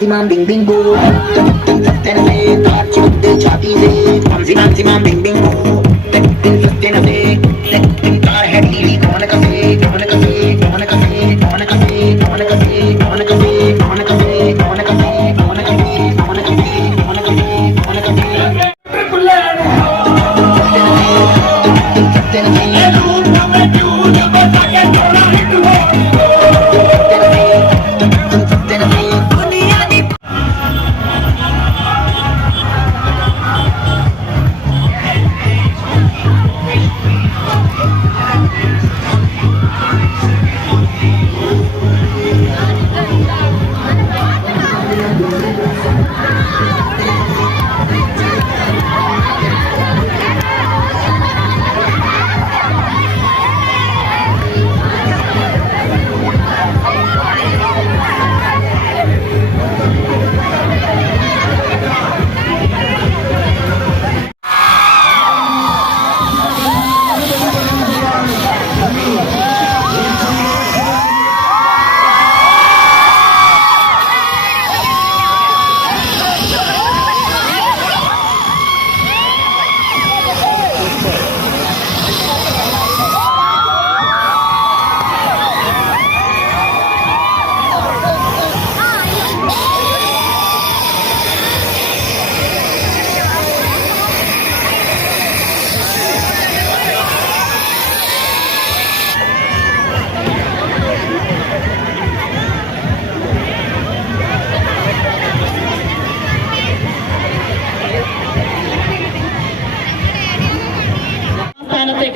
Zimam bing bing boo, ten se touch with the chati se. Zimam bing bing boo, ten se tar hai TV kaun kase kaun kase kaun kase kaun kase kaun kase kaun kase kaun kase kaun kase kaun kase kaun kase kaun kase kaun kase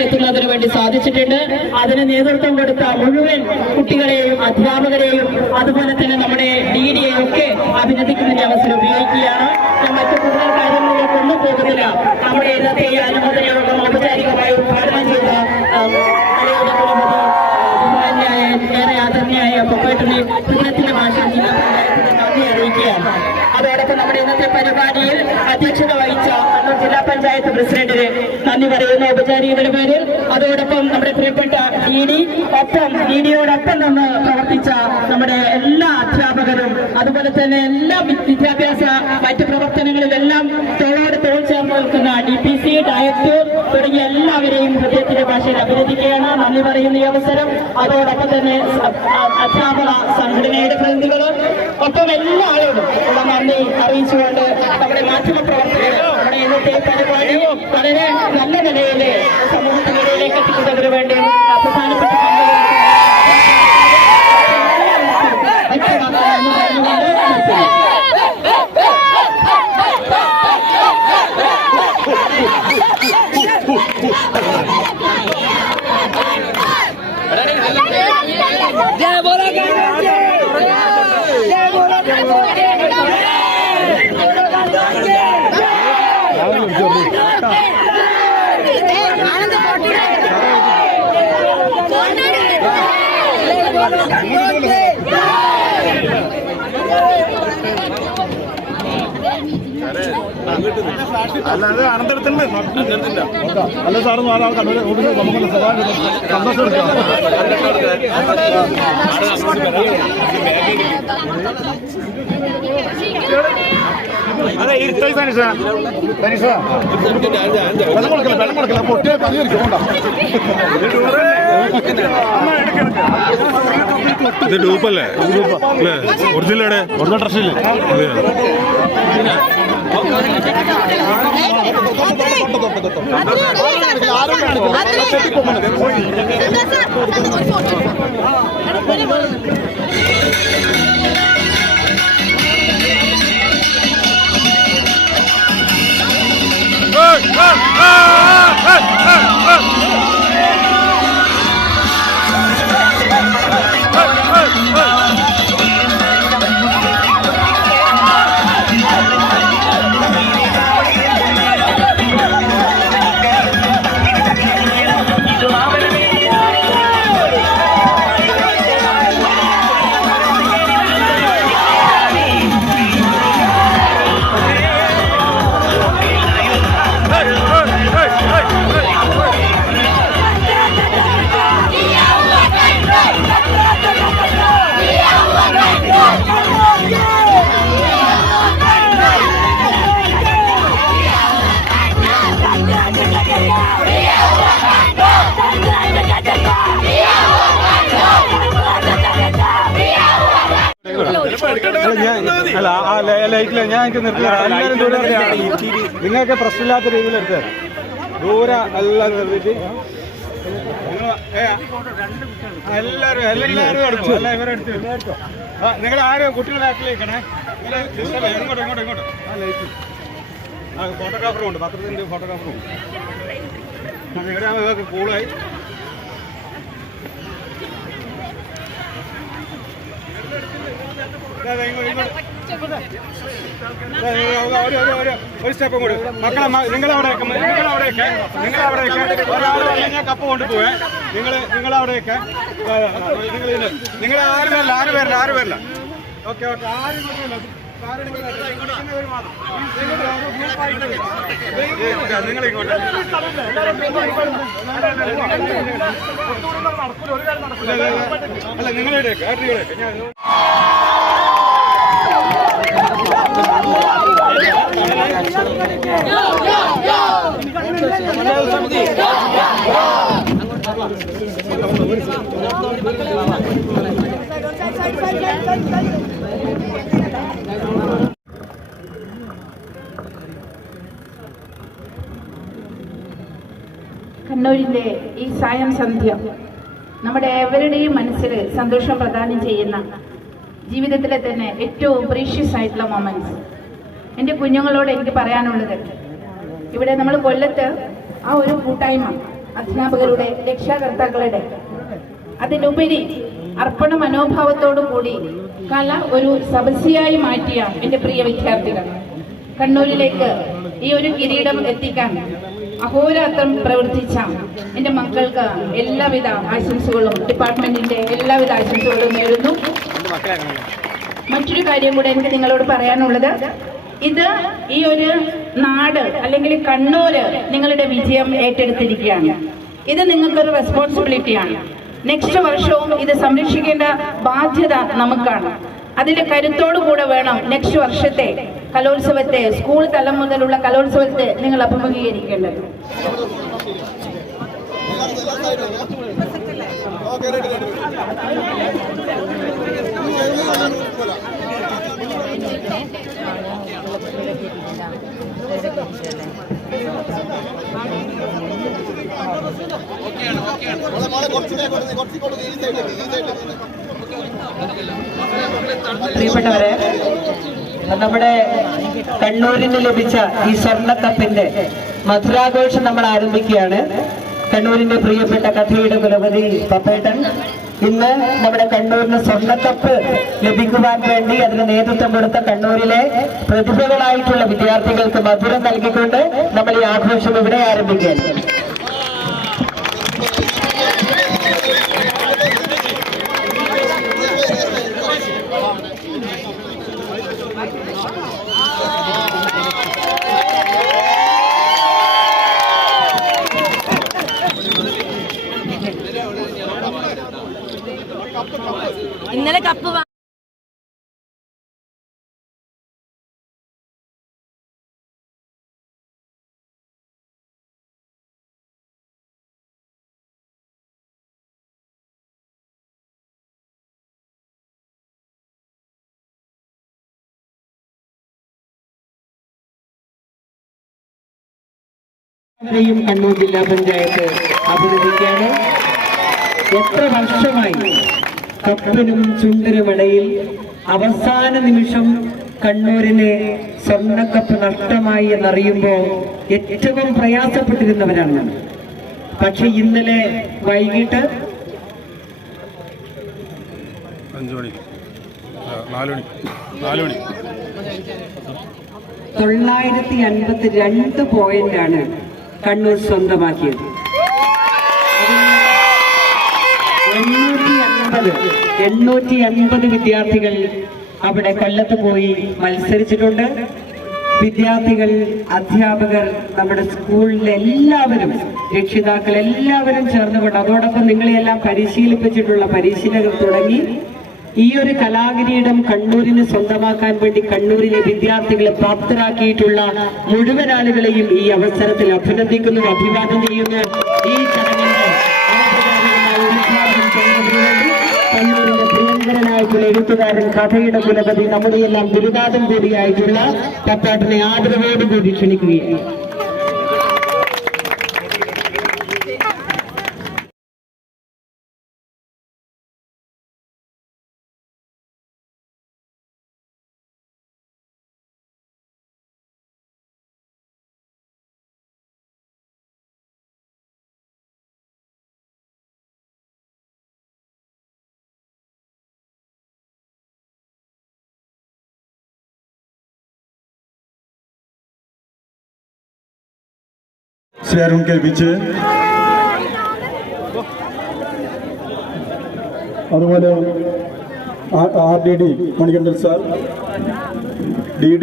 എത്തുന്നതിന് വേണ്ടി സാധിച്ചിട്ടുണ്ട്. അതിന് നേതൃത്വം കൊടുത്ത മുഴുവൻ കുട്ടികളെയും അധ്യാപകരെയും അതുപോലെ തന്നെ നമ്മുടെ DDയെയും ഒക്കെ അഭിനന്ദിക്കുന്നതിന് അവസരം ഉപയോഗിക്കുകയാണ്. ഞാൻ മറ്റു കൂടുതൽ കാര്യങ്ങളിലേക്ക് ഒന്നും പോകുന്നില്ല. നമ്മുടെ ഇന്നത്തെ ഈ അനുമോദന യോഗം ഔപചാരികമായി ഉദ്ഘാടനം ചെയ്ത ഏറെ ആദരണീയായ പൊക്കേട്ടനെ ഹൃദയത്തിന്റെ ഭാഷ ജില്ലാ പഞ്ചായത്തിന് നന്ദി അറിയിക്കുകയാണ്. അതോടൊപ്പം നമ്മുടെ ഇന്നത്തെ പരിപാടിയിൽ അധ്യക്ഷത വഹിച്ച കണ്ണൂർ ജില്ലാ പഞ്ചായത്ത് പ്രസിഡന്റിന് നന്ദി പറയുന്ന ഔപചാരികരുടെ പേരിൽ. അതോടൊപ്പം നമ്മുടെ പ്രിയപ്പെട്ട DDയോടൊപ്പം നിന്ന് പ്രവർത്തിച്ച നമ്മുടെ എല്ലാ അധ്യാപകരും അതുപോലെ തന്നെ എല്ലാ വിദ്യാഭ്യാസ മറ്റ് പ്രവർത്തനങ്ങളിലെല്ലാം തോളോട് തോൾ ചേർന്ന് നിൽക്കുന്ന DPC, ഡയറക്ടർ തുടങ്ങിയ എല്ലാവരെയും ഹൃദയത്തിന്റെ ഭാഷയിൽ അഭിനന്ദിക്കുകയാണ്. നന്ദി പറയുന്ന ഈ അവസരം. അതോടൊപ്പം തന്നെ അധ്യാപക സംഘടനയുടെ പ്രതിനിധികളും ഒപ്പം എല്ലാ ആളുകളും ഉള്ള നന്ദി അറിയിച്ചുകൊണ്ട് നമ്മുടെ മാധ്യമപ്രവർത്തകർ നമ്മുടെ ഇന്നത്തെ പരിപാടി വളരെ നല്ല നിലയിൽ സമൂഹത്തിനിടയിലേക്ക് എത്തിക്കുന്നതിന് വേണ്ടി പ്രധാനപ്പെട്ട അല്ലാതെ അനന്തരത്തിൻ്റെ അല്ല സാറ് നാളെ കണ്ണൂർ നമുക്ക് സന്തോഷം എടുക്കാം. അതെ ഇരുത്തായി തനിഷ വെള്ളം കൊടുക്കില്ല പൊട്ടിയ പതിയിരിക്കും ഇത് ഡൂപ്പല്ലേ അല്ലേ? ഒറിജിനൽ ഡ്രസ്സില്ലേ? ലൈറ്റില്ല, ഞാൻ എനിക്ക് നിർത്തില്ല. എല്ലാവരും ദൂരെ നിങ്ങൾക്ക് പ്രശ്നമില്ലാത്ത രീതിയിൽ എടുത്ത് ദൂരെ എല്ലാവരും നിർത്തിയിട്ട് എല്ലാവരും എടുത്തു. എല്ലാവരും എടുത്തു. നിങ്ങൾ ആരും കുട്ടികളെ ആക്കിലേക്കണേ. ഇങ്ങോട്ട് ആ ലൈറ്റ് ഫോട്ടോഗ്രാഫറും ഉണ്ട്, പത്രത്തിൻ്റെ ഫോട്ടോഗ്രാഫറും ഉണ്ട്. നിങ്ങളുടെ ഇതൊക്കെ കൂളായി. ഒരു സ്റ്റെപ്പും കൂടി മക്കളെ നിങ്ങളവിടെയൊക്കെ ഞാൻ കപ്പ് കൊണ്ടുപോവേ. നിങ്ങളവിടെയൊക്കെ നിങ്ങൾ ആറ് പേരില്ല. ഓക്കെ ആരും നിങ്ങളിങ്ങോട്ട് അല്ല നിങ്ങളുടെയൊക്കെ ഞാൻ കണ്ണൂരിൻ്റെ ഈ സായം സന്ധ്യ നമ്മുടെ ഏവരുടെയും മനസ്സിൽ സന്തോഷം പ്രദാനം ചെയ്യുന്ന ജീവിതത്തിലെ തന്നെ ഏറ്റവും പ്രീഷ്യസ് ആയിട്ടുള്ള മൊമെന്റ്സ്. എൻ്റെ കുഞ്ഞുങ്ങളോട് എനിക്ക് പറയാനുള്ളത്, ഇവിടെ നമ്മൾ കൊല്ലത്ത് ആ ഒരു കൂട്ടായ്മ അധ്യാപകരുടെ രക്ഷാകർത്താക്കളുടെ അതിലുപരി അർപ്പണ മനോഭാവത്തോടു കൂടി കല ഒരു സദസ്യായി മാറ്റിയ എൻ്റെ പ്രിയ വിദ്യാർത്ഥികൾ കണ്ണൂരിലേക്ക് ഈ ഒരു കിരീടം എത്തിക്കാൻ അഹോരാത്രം പ്രവർത്തിച്ച എൻ്റെ മക്കൾക്ക് എല്ലാവിധ ആശംസകളും ഡിപ്പാർട്ട്മെന്റിന്റെ എല്ലാവിധ ആശംസകളും നേരുന്നു. മറ്റൊരു കാര്യം കൂടെ എനിക്ക് നിങ്ങളോട് പറയാനുള്ളത്, ഇത് ഈ ഒരു നാട് അല്ലെങ്കിൽ കണ്ണൂര് നിങ്ങളുടെ വിജയം ഏറ്റെടുത്തിരിക്കുകയാണ്. ഇത് നിങ്ങൾക്കൊരു റെസ്പോൺസിബിലിറ്റിയാണ്. നെക്സ്റ്റ് വർഷവും ഇത് സംരക്ഷിക്കേണ്ട ബാധ്യത നമുക്കാണ്. അതിന്റെ കരുത്തോടു കൂടെ വേണം നെക്സ്റ്റ് വർഷത്തെ കലോത്സവത്തെ, സ്കൂൾ തലം മുതലുള്ള കലോത്സവത്തെ നിങ്ങൾ അഭിമുഖീകരിക്കേണ്ടത്. പ്രിയപ്പെട്ടവരെ, നമ്മുടെ കണ്ണൂരിന് ലഭിച്ച ഈ സ്വർണ്ണക്കപ്പിന്റെ മധുരാഘോഷം നമ്മൾ ആരംഭിക്കുകയാണ്. കണ്ണൂരിന്റെ പ്രിയപ്പെട്ട കഥയുടെ കുലപതി പപ്പേട്ടൻ ഇന്ന് നമ്മുടെ കണ്ണൂരിന് സ്വർണ്ണക്കപ്പ് ലഭിക്കുവാൻ വേണ്ടി അതിന് നേതൃത്വം കൊടുത്ത കണ്ണൂരിലെ പ്രതിഭകളായിട്ടുള്ള വിദ്യാർത്ഥികൾക്ക് മധുരം നൽകിക്കൊണ്ട് നമ്മൾ ഈ ആഘോഷം ഇവിടെ ആരംഭിക്കുകയാണ്. ഇന്നലെ കപ്പ് കണ്ണൂർ ജില്ലാ പഞ്ചായത്ത് അഭിനന്ദിക്കുകയാണ്. എത്ര വർഷമായി കപ്പിനും ചുണ്ടിനുമിടയിൽ അവസാന നിമിഷം കണ്ണൂരിന് സ്വർണ്ണക്കപ്പ് നഷ്ടമായി എന്നറിയുമ്പോൾ ഏറ്റവും പ്രയാസപ്പെട്ടിരുന്നവരാണ്. പക്ഷെ ഇന്നലെ വൈകിട്ട് 952 പോയിന്റാണ് കണ്ണൂർ സ്വന്തമാക്കിയത്. 850 വിദ്യാർത്ഥികൾ അവിടെ കൊല്ലത്ത് പോയി മത്സരിച്ചിട്ടുണ്ട്. വിദ്യാർത്ഥികൾ, അധ്യാപകർ, നമ്മുടെ സ്കൂളിലെ എല്ലാവരും, രക്ഷിതാക്കൾ എല്ലാവരും ചേർന്നുകൊണ്ട്, അതോടൊപ്പം നിങ്ങളെയെല്ലാം പരിശീലിപ്പിച്ചിട്ടുള്ള പരിശീലകർ തുടങ്ങി ഈ ഒരു കലാകിരീടം കണ്ണൂരിന് സ്വന്തമാക്കാൻ വേണ്ടി കണ്ണൂരിലെ വിദ്യാർത്ഥികളെ പ്രാപ്തരാക്കിയിട്ടുള്ള മുഴുവൻ ആളുകളെയും ഈ അവസരത്തിൽ അഭിനന്ദിക്കുന്നു, അഭിവാദം ചെയ്യുന്നു. ഈ ചടങ്ങിന്റെ കണ്ണൂരിന്റെ പ്രിയങ്കരനായ മലയാളത്തിലെ എഴുത്തുകാരൻ, കഥയുടെ കുലപതി, നമ്മുടെയെല്ലാം ഗുരുനാഥൻ കൂടിയായിട്ടുള്ള തപ്പാട്ടിനെ ആദരവോടുകൂടി ക്ഷണിക്കുകയാണ്. शेयर उनके पीछे അതുപോലെ RDD മണികണ്ഠൻ സാർ, DD